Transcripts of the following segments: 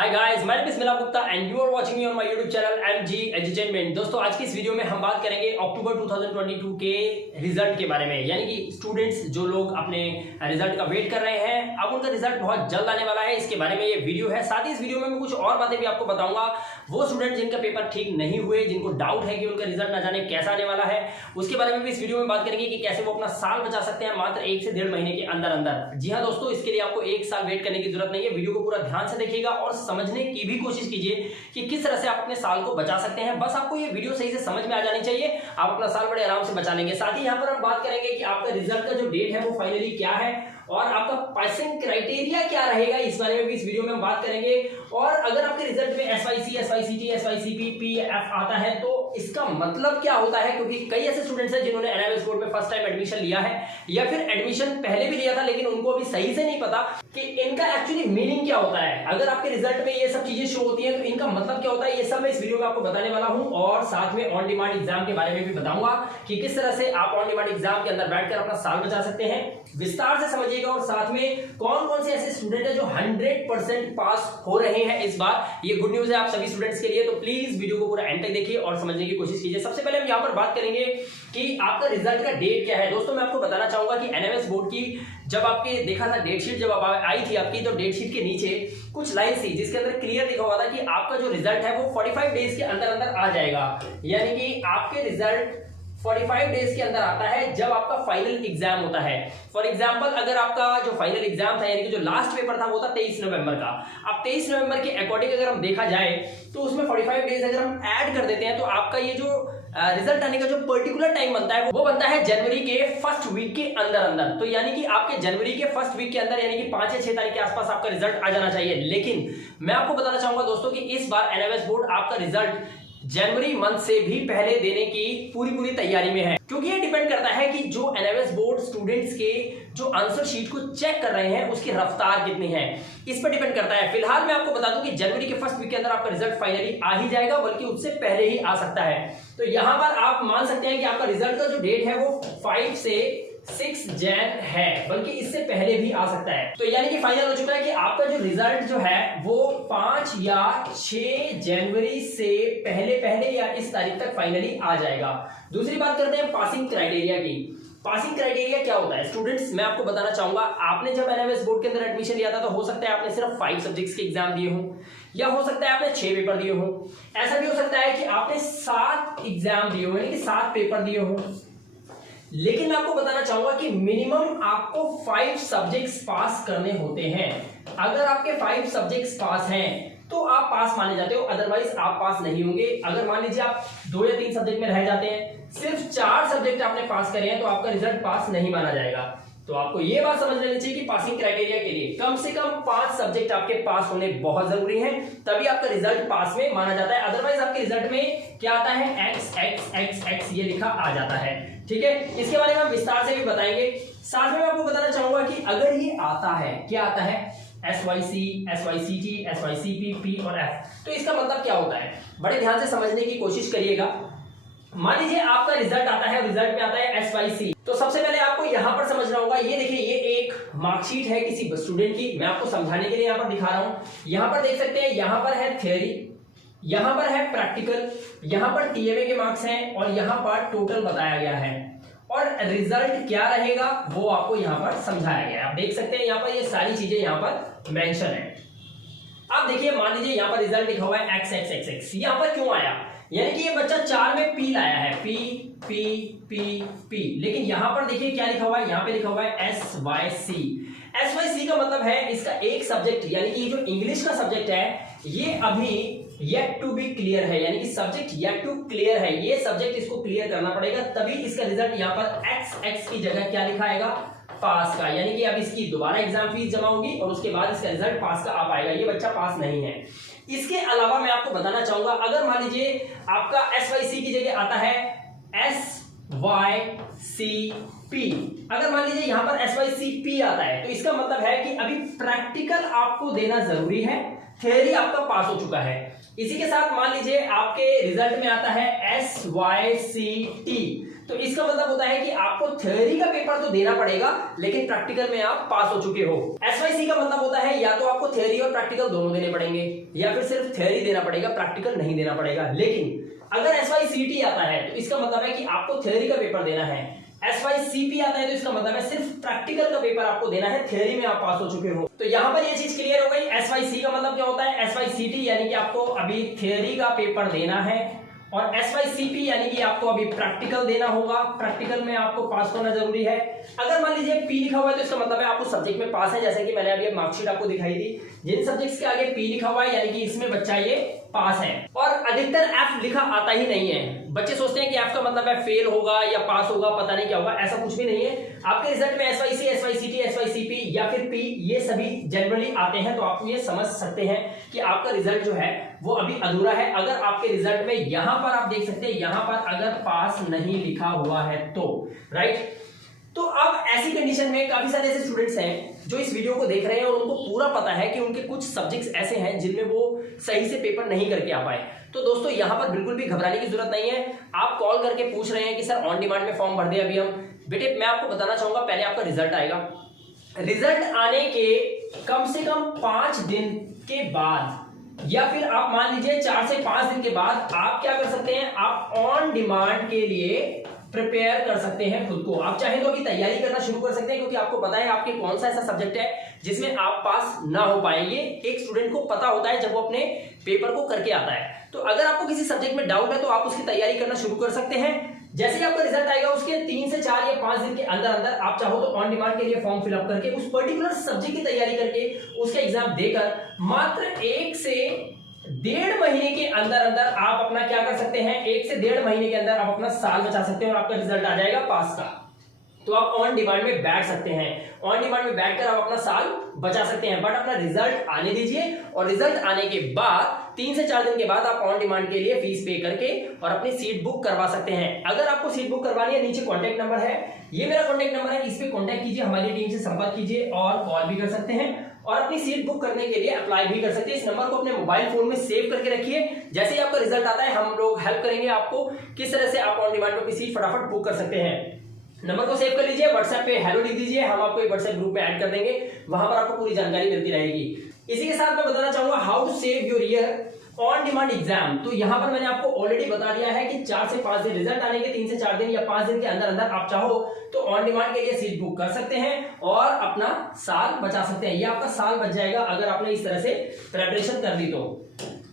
Hi guys, my name is Mila Gupta and you are watching me on my YouTube channel MG entertainment. दोस्तों, आज की इस video में हम बात करेंगे अक्टूबर 2022 के रिजल्ट के बारे में। यानी कि स्टूडेंट्स जो लोग अपने रिजल्ट का वेट कर रहे हैं, अब उनका रिजल्ट बहुत जल्द आने वाला है, इसके बारे में ये वीडियो है। साथ ही इस वीडियो में मैं कुछ और बातें भी आपको बताऊंगा। वो स्टूडेंट जिनका पेपर ठीक नहीं हुए, जिनको डाउट है कि उनका रिजल्ट ना जाने कैसा आने वाला है, उसके बारे में भी इस वीडियो में बात करेंगे कि कैसे वो अपना साल बचा सकते हैं मात्र 1 से 1.5 महीने के अंदर अंदर। जी हाँ दोस्तों, इसके लिए आपको 1 साल वेट करने की जरूरत नहीं है। वीडियो को पूरा ध्यान से देखिएगा और समझने की भी कोशिश कीजिए कि किस तरह से आप अपने साल को बचा सकते हैं। बस आपको ये वीडियो सही से समझ में आ जानी चाहिए, आप अपना साल बड़े आराम से बचा लेंगे। साथ ही यहाँ पर हम बात करेंगे कि आपका रिजल्ट का जो डेट है वो फाइनली क्या है और आपका पासिंग क्राइटेरिया क्या रहेगा, इस बारे में भी इस वीडियो में हम बात करेंगे। और अगर आपके रिजल्ट में SYC, SYCT, SYCP, PF आता है तो इसका मतलब क्या होता है, क्योंकि कई ऐसे स्टूडेंट्स हैं जिन्होंने NIMS बोर्ड में फर्स्ट टाइम एडमिशन लिया है या फिर एडमिशन पहले भी लिया था लेकिन उनको अभी सही से नहीं पता कि इनका एक्चुअली मीनिंग क्या होता है। अगर आपके रिजल्ट में ये सब चीजें शो होती हैं तो इनका मतलब क्या होता है, ये सब मैं इस वीडियो में आपको बताने वाला हूं। और साथ में ऑन डिमांड एग्जाम के बारे में भी बताऊंगा कि किस तरह से आप ऑन डिमांड एग्जाम के अंदर बैठकर अपना साल बचा सकते हैं। विस्तार से समझिएगा और साथ में कौन कौन से ऐसे स्टूडेंट है जो 100% पास हो रहे हैं इस बार। ये गुड न्यूज है आप सभी स्टूडेंट्स के लिए, तो प्लीज वीडियो को पूरा एंड तक देखिए और समझने की कोशिश कीजिए। सबसे पहले हम यहाँ पर बात करेंगे कि आपका रिजल्ट का डेट क्या है। दोस्तों, मैं आपको बताना चाहूंगा कि NIMS बोर्ड की जब आपके देखा था डेट शीट, जब आई थी आपकी, तो डेट शीट के नीचे कुछ लाइन थी जिसके अंदर क्लियर लिखा हुआ था कि आपका जो रिजल्ट है वो 45 डेज के अंदर अंदर आ जाएगा। यानी कि आपके रिजल्ट 45 डेज के अंदर आता है जब आपका फाइनल एग्जाम होता है। फॉर एग्जांपल, अगर आपका जो फाइनल एग्जाम था यानी कि जो लास्ट पेपर था वो था 23 नवंबर का। अब 23 नवंबर के अकॉर्डिंग अगर हम देखा जाए तो उसमें 45 डेज अगर हम ऐड कर देते हैं तो आपका ये जो रिजल्ट आने का जो पर्टिकुलर टाइम बनता है वो बनता है जनवरी के फर्स्ट वीक के अंदर अंदर। तो यानी कि आपके जनवरी के फर्स्ट वीक के अंदर यानी कि 5 या 6 तारीख के आसपास आपका रिजल्ट आ जाना चाहिए। लेकिन मैं आपको बताना चाहूंगा दोस्तों कि इस बार NIMS बोर्ड आपका रिजल्ट जनवरी मंथ से भी पहले देने की पूरी तैयारी में है, क्योंकि ये डिपेंड करता है कि जो NIMS बोर्ड स्टूडेंट्स के जो आंसर शीट को चेक कर रहे हैं उसकी रफ्तार कितनी है, इस पर डिपेंड करता है। फिलहाल मैं आपको बता दूं कि जनवरी के फर्स्ट वीक के अंदर आपका रिजल्ट फाइनली आ ही जाएगा, बल्कि उससे पहले ही आ सकता है। तो यहां पर आप मान सकते हैं कि आपका रिजल्ट का जो डेट है वो 5 से 6 जैन है, बल्कि इससे पहले भी आ सकता है। तो यानी कि फाइनल हो चुका है कि आपका जो रिजल्ट जो है वो 5 या 6 जनवरी से पहले या इस तारीख तक फाइनली आ जाएगा। दूसरी बात करते हैं पासिंग क्राइटेरिया की। पासिंग क्राइटेरिया क्या होता है स्टूडेंट्स, मैं आपको बताना चाहूंगा। आपने जब NIMS बोर्ड के अंदर एडमिशन लिया था तो हो सकता है आपने सिर्फ 5 सब्जेक्ट्स के एग्जाम दिए हों, या हो सकता है आपने 6 पेपर दिए हों। ऐसा भी हो सकता है कि आपने 7 एग्जाम दिए हो यानी कि 7 पेपर दिए हों। लेकिन मैं आपको बताना चाहूंगा कि मिनिमम आपको 5 सब्जेक्ट्स पास करने होते हैं। अगर आपके 5 सब्जेक्ट्स पास हैं तो आप पास माने जाते हो, अदरवाइज आप पास नहीं होंगे। अगर मान लीजिए आप 2 या 3 सब्जेक्ट में रह जाते हैं, सिर्फ 4 सब्जेक्ट आपने पास करे हैं, तो आपका रिजल्ट पास नहीं माना जाएगा। तो आपको यह बात समझ लेनी चाहिए कि पासिंग क्राइटेरिया के लिए कम से कम 5 सब्जेक्ट आपके पास होने बहुत जरूरी है, तभी आपका रिजल्ट पास में माना जाता है। अदरवाइज आपके रिजल्ट में क्या आता है, X ये लिखा आ जाता है। ठीक है, इसके बारे में हम विस्तार से भी बताएंगे। साथ में मैं आपको बताना चाहूंगा कि अगर ये आता है, क्या आता है, SYC, SYCT, SYCP, P और F, तो इसका मतलब क्या होता है, बड़े ध्यान से समझने की कोशिश करिएगा। मान लीजिए आपका रिजल्ट आता है, रिजल्ट में आता है SYC, तो सबसे पहले आपको यहां पर समझना होगा। ये देखिए, ये एक मार्कशीट है किसी स्टूडेंट की, मैं आपको समझाने के लिए यहां पर दिखा रहा हूं। यहां पर देख सकते हैं, यहां पर है थ्योरी, यहां पर है प्रैक्टिकल, यहां पर TMA के मार्क्स हैं और यहां पर टोटल बताया गया है और रिजल्ट क्या रहेगा वो आपको यहां पर समझाया गया है। आप देख सकते हैं यहां पर ये सारी चीजें यहां पर मेंशन है। अब देखिए, मान लीजिए यहां पर रिजल्ट लिखा हुआ है X, यहां पर क्यों आया, यानी कि ये बच्चा 4 में P लाया है, P, लेकिन यहां पर देखिए क्या लिखा हुआ है, यहां पे लिखा हुआ है SYC का मतलब है इसका एक सब्जेक्ट यानी कि जो इंग्लिश का सब्जेक्ट है ये अभी येट टू बी क्लियर है, यानी कि सब्जेक्ट येट टू क्लियर है। ये सब्जेक्ट इसको क्लियर करना पड़ेगा, तभी इसका रिजल्ट यहाँ पर X की जगह क्या लिखा आएगा, पास का। यानी कि अब इसकी दोबारा एग्जाम फीस जमा होगी और उसके बाद इसका रिजल्ट पास का आ पाएगा। ये बच्चा पास नहीं है। इसके अलावा मैं आपको बताना चाहूंगा, अगर मान लीजिए आपका SYC की जगह आता है SYCP, अगर मान लीजिए यहां पर SYCP आता है तो इसका मतलब है कि अभी प्रैक्टिकल आपको देना जरूरी है, थ्योरी आपका पास हो चुका है। इसी के साथ मान लीजिए आपके रिजल्ट में आता है SYCT, तो इसका मतलब होता है कि आपको थ्योरी का पेपर तो देना पड़ेगा, लेकिन प्रैक्टिकल में आप पास हो चुके हो। SYC का मतलब होता है या तो आपको थ्योरी और प्रैक्टिकल दोनों देने पड़ेंगे, या फिर सिर्फ थ्योरी देना पड़ेगा, प्रैक्टिकल नहीं देना पड़ेगा। लेकिन अगर SYCT आता है तो इसका मतलब है कि आपको थ्योरी का पेपर देना है। SYCP आता है तो इसका मतलब है सिर्फ प्रैक्टिकल का पेपर आपको देना है, थ्योरी में आप पास हो चुके हो। तो यहां पर ये चीज क्लियर हो गई। SYC का मतलब क्या होता है, SYCT यानी कि आपको अभी थ्योरी का पेपर देना है, और SYCP यानी कि आपको अभी प्रैक्टिकल देना होगा, प्रैक्टिकल में आपको पास होना जरूरी है। अगर मान लीजिए P लिखा हुआ है तो इसका मतलब है आपको सब्जेक्ट में पास है, जैसे कि मैंने अभी मार्कशीट आपको दिखाई थी। जिन सब्जेक्ट्स के आगे P लिखा हुआ है यानी कि इसमें बच्चा ये पास है। और अधिकतर F लिखा आता ही नहीं है। बच्चे सोचते हैं कि F का मतलब है फेल होगा या पास होगा, पता नहीं क्या होगा, ऐसा कुछ भी नहीं है। आपके रिजल्ट में SYC, SYCT, SYCP या फिर P ये सभी जनरली आते हैं, तो आप ये समझ सकते हैं कि आपका रिजल्ट जो है वो अभी अधूरा है। अगर आपके रिजल्ट में यहां पर आप देख सकते हैं, यहां पर अगर पास नहीं लिखा हुआ है तो राइट। तो अब ऐसी कंडीशन में काफी सारे ऐसे स्टूडेंट्स हैं जो इस वीडियो को देख रहे हैं और उनको पूरा पता है कि उनके कुछ सब्जेक्ट्स ऐसे हैं जिनमें वो सही से पेपर नहीं करके आ पाए। तो दोस्तों यहां पर बिल्कुल भी घबराने की जरूरत नहीं है। आप कॉल करके पूछ रहे हैं कि सर ऑन डिमांड में फॉर्म भर दे अभी हम, बेटे मैं आपको बताना चाहूंगा, पहले आपका रिजल्ट आएगा। रिजल्ट आने के कम से कम 5 दिन के बाद या फिर आप मान लीजिए 4 से 5 दिन के बाद आप क्या कर सकते हैं, आप ऑन डिमांड के लिए प्रिपेयर कर सकते हैं खुद को। आप चाहें तो अभी तैयारी करना शुरू कर सकते हैं, क्योंकि आपको पता है आपके कौन सा ऐसा सब्जेक्ट है जिसमें आप पास ना हो पाएंगे। एक स्टूडेंट को पता होता है जब वो अपने पेपर को करके आता है। तो अगर आपको किसी सब्जेक्ट में डाउट है तो आप उसकी तैयारी करना शुरू कर सकते हैं। जैसे ही आपका रिजल्ट आएगा उसके 3 से 4 या 5 दिन के अंदर अंदर आप चाहो तो ऑन डिमांड के लिए फॉर्म फिलअप करके उस पर्टिकुलर सब्जेक्ट की तैयारी करके उसका एग्जाम देकर मात्र 1 से 1.5 महीने के अंदर अंदर आप अपना क्या कर सकते हैं, 1 से 1.5 महीने के अंदर आप अपना साल बचा सकते हैं और आपका रिजल्ट आ जाएगा पास का। तो आप ऑन डिमांड में बैठ सकते हैं, ऑन डिमांड में बैठकर आप अपना साल बचा सकते हैं। बट अपना रिजल्ट आने दीजिए, और रिजल्ट आने के बाद 3 से 4 दिन के बाद आप ऑन डिमांड के लिए फीस पे करके और अपनी सीट बुक करवा सकते हैं। अगर आपको सीट बुक करवानी है, नीचे कॉन्टैक्ट नंबर है, ये मेरा कॉन्टैक्ट नंबर है, इस पे कॉन्टैक्ट कीजिए, हमारी टीम से संपर्क कीजिए और कॉल भी कर सकते हैं और अपनी सीट बुक करने के लिए अप्लाई भी कर सकते हैं। इस नंबर को अपने मोबाइल फोन में सेव करके रखिए। जैसे ही आपका रिजल्ट आता है हम लोग हेल्प करेंगे आपको किस तरह से आप ऑन डिमांड पर अपनी सीट फटाफट बुक कर सकते हैं। नंबर को सेव कर लीजिए, व्हाट्सएप पे हेलो लिख दीजिए, हम आपको एक व्हाट्सएप ग्रुप में ऐड कर देंगे, वहां पर आपको पूरी जानकारी मिलती रहेगी। इसी के साथ मैं बताना चाहूंगा how to save your year on demand exam. तो यहां पर मैंने आपको ऑलरेडी बता दिया है कि 4 से 5 दिन, रिजल्ट आने के 3 से 4 दिन या 5 दिन के अंदर अंदर आप चाहो तो ऑन डिमांड के लिए सीट बुक कर सकते हैं और अपना साल बचा सकते हैं। ये आपका साल बच जाएगा अगर आपने इस तरह से प्रिपरेशन कर ली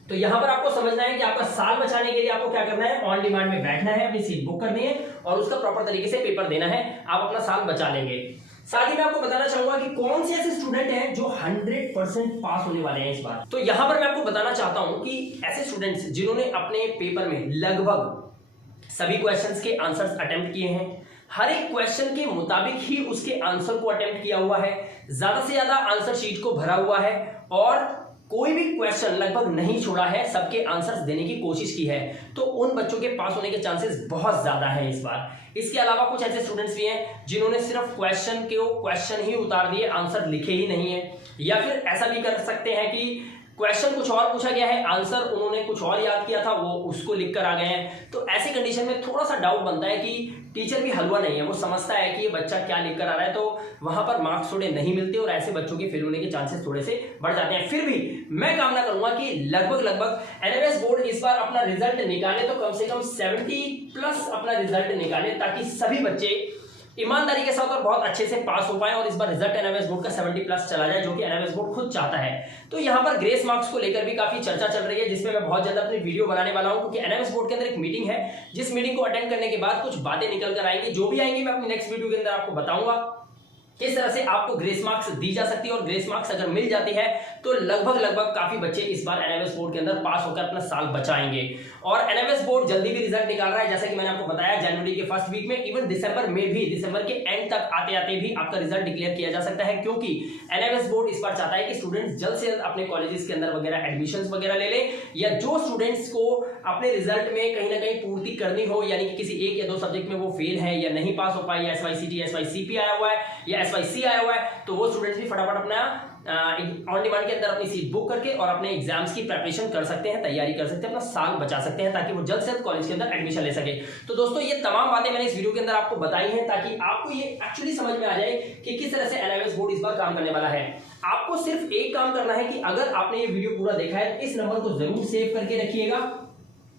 तो यहां पर आपको समझना है कि आपका साल बचाने के लिए आपको क्या करना है, ऑन डिमांड में बैठना है, अपनी सीट बुक करनी है और उसका प्रॉपर तरीके से पेपर देना है, आप अपना साल बचा लेंगे। साथ ही मैं आपको बताना चाहूंगा कि कौन से ऐसे स्टूडेंट हैं जो 100% पास होने वाले हैं इस बार। तो यहां पर मैं आपको बताना चाहता हूं कि ऐसे स्टूडेंट्स जिन्होंने अपने पेपर में लगभग सभी क्वेश्चंस के आंसर्स अटेम्प्ट किए हैं, हर एक क्वेश्चन के मुताबिक ही उसके आंसर को अटेम्प्ट किया हुआ है, ज्यादा से ज्यादा आंसर शीट को भरा हुआ है और कोई भी क्वेश्चन लगभग नहीं छोड़ा है, सबके आंसर्स देने की कोशिश की है, तो उन बच्चों के पास होने के चांसेस बहुत ज्यादा हैं इस बार। इसके अलावा कुछ ऐसे स्टूडेंट्स भी हैं जिन्होंने सिर्फ क्वेश्चन ही उतार दिए, आंसर लिखे ही नहीं है, या फिर ऐसा भी कर सकते हैं कि क्वेश्चन कुछ और पूछा गया है, आंसर उन्होंने कुछ और याद किया था, वो उसको लिख कर आ गए हैं। तो ऐसी कंडीशन में थोड़ा सा डाउट बनता है कि टीचर भी हलवा नहीं है, वो समझता है कि ये बच्चा क्या लिख कर आ रहा है, तो वहां पर मार्क्स थोड़े नहीं मिलते और ऐसे बच्चों के फेल होने के चांसेस थोड़े से बढ़ जाते हैं। फिर भी मैं कामना करूंगा कि लगभग एनएमएस बोर्ड इस बार अपना रिजल्ट निकाले तो कम से कम 70+ अपना रिजल्ट निकाले, ताकि सभी बच्चे ईमानदारी के साथ और बहुत अच्छे से पास हो पाए और इस बार रिजल्ट एनएमएस बोर्ड का 70+ चला जाए, जो कि एनएमएस बोर्ड खुद चाहता है। तो यहाँ पर ग्रेस मार्क्स को लेकर भी काफी चर्चा चल रही है, जिसमें मैं बहुत जल्द अपनी वीडियो बनाने वाला हूं, क्योंकि एनएमएस बोर्ड के अंदर एक मीटिंग है, जिस मीटिंग को अटेंड करने के बाद कुछ बातें निकल कर आएंगी, जो भी आएंगी मैं अपनी नेक्स्ट वीडियो के अंदर आपको बताऊंगा किस तरह से आपको ग्रेस मार्क्स दी जा सकती है। और ग्रेस मार्क्स अगर मिल जाती है तो लगभग काफी बच्चे इस बार एनएमएस बोर्ड के अंदर पास होकर अपना साल बचाएंगे। और एनएमएस बोर्ड जल्दी भी रिजल्ट निकाल रहा है, जैसा कि मैंने आपको बताया, जनवरी के फर्स्ट वीक में, इवन दिसंबर में भी, दिसंबर के एंड तक आते आते भी आपका रिजल्ट डिक्लेयर किया जा सकता है, क्योंकि एनएमएस बोर्ड इस बार चाहता है कि स्टूडेंट्स जल्द से जल्द अपने कॉलेजेस के अंदर वगैरह एडमिशंस वगैरह ले लें, या जो स्टूडेंट्स को अपने रिजल्ट में कहीं ना कहीं पूर्ति करनी हो, यानी कि किसी 1 या 2 सब्जेक्ट में वो फेल है या नहीं पास हो पाए, या SYCT SYCP आया हुआ है या SYC आया हुआ है, तो वो स्टूडेंट्स भी फटाफट अपना ऑन डिमांड के अंदर अपनी सीट बुक करके और अपने एग्जाम्स की प्रिपरेशन कर सकते हैं, तैयारी कर सकते हैं, अपना साल बचा सकते हैं ताकि वो जल्द से जल्द कॉलेज के अंदर एडमिशन ले सके। तो दोस्तों ये तमाम बातें मैंने इस वीडियो के अंदर आपको बताई हैं ताकि आपको ये एक्चुअली समझ में आ जाए कि किस तरह से एनआईएस बोर्ड इस बार काम करने वाला है। आपको सिर्फ एक काम करना है कि अगर आपने ये वीडियो पूरा देखा है इस नंबर को जरूर सेव करके रखिएगा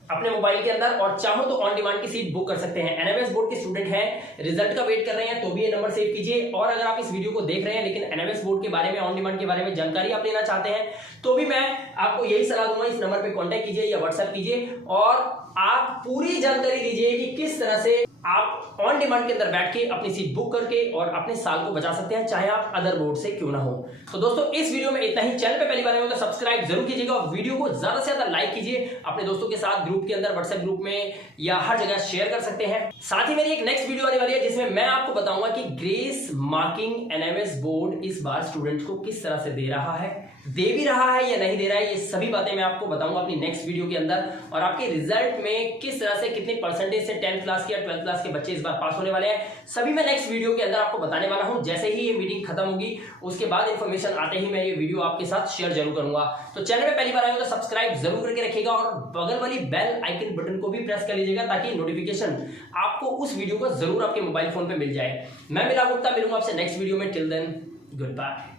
अपने मोबाइल के अंदर, और चाहो तो ऑन डिमांड की सीट बुक कर सकते हैं। एनआईएस बोर्ड के स्टूडेंट हैं, रिजल्ट का वेट कर रहे हैं, तो भी ये नंबर सेव कीजिए। और अगर आप इस वीडियो को देख रहे हैं लेकिन एनआईएस बोर्ड के बारे में, ऑन डिमांड के बारे में जानकारी आप लेना चाहते हैं, तो भी मैं आपको यही सलाह दूंगा, इस नंबर पे कांटेक्ट कीजिए या व्हाट्सएप कीजिए और आप पूरी जानकारी लीजिए कि किस तरह से आप ऑन डिमांड के अंदर बैठ के अपनी सीट बुक करके और अपने साल को बचा सकते हैं, चाहे आप अदर बोर्ड से क्यों ना हो। तो दोस्तों इस वीडियो में इतना ही। चैनल पे पहली बार आए हो तो सब्सक्राइब जरूर कीजिएगा और वीडियो को ज्यादा से ज्यादा लाइक कीजिए, अपने दोस्तों के साथ ग्रुप के अंदर, व्हाट्सएप ग्रुप में या हर जगह शेयर कर सकते हैं। साथ ही मेरी एक नेक्स्ट वीडियो आने वाली है जिसमें मैं आपको बताऊंगा कि ग्रेस मार्किंग एनआईएस बोर्ड इस बार स्टूडेंट्स को किस तरह से दे रहा है, दे भी रहा है या नहीं दे रहा है, ये सभी बातें मैं आपको बताऊंगा अपनी नेक्स्ट वीडियो के अंदर। और आपके रिजल्ट में किस तरह से कितने परसेंटेज से 10th क्लास के या 12th क्लास के बच्चे इस बार पास होने वाले हैं, सभी मैं नेक्स्ट वीडियो के अंदर आपको बताने वाला हूं। जैसे ही ये मीटिंग खत्म होगी उसके बाद इंफॉर्मेशन आते ही मैं ये वीडियो आपके साथ शेयर जरूर करूंगा। तो चैनल में पहली बार आए हो तो सब्सक्राइब जरूर करके रखिएगा और बगल वाली बेल आइकन बटन को भी प्रेस कर लीजिएगा ताकि नोटिफिकेशन आपको उस वीडियो को जरूर आपके मोबाइल फोन पे मिल जाए। मैं मिला गुप्ता, मिलूंगा आपसे नेक्स्ट वीडियो में। Till then good bye.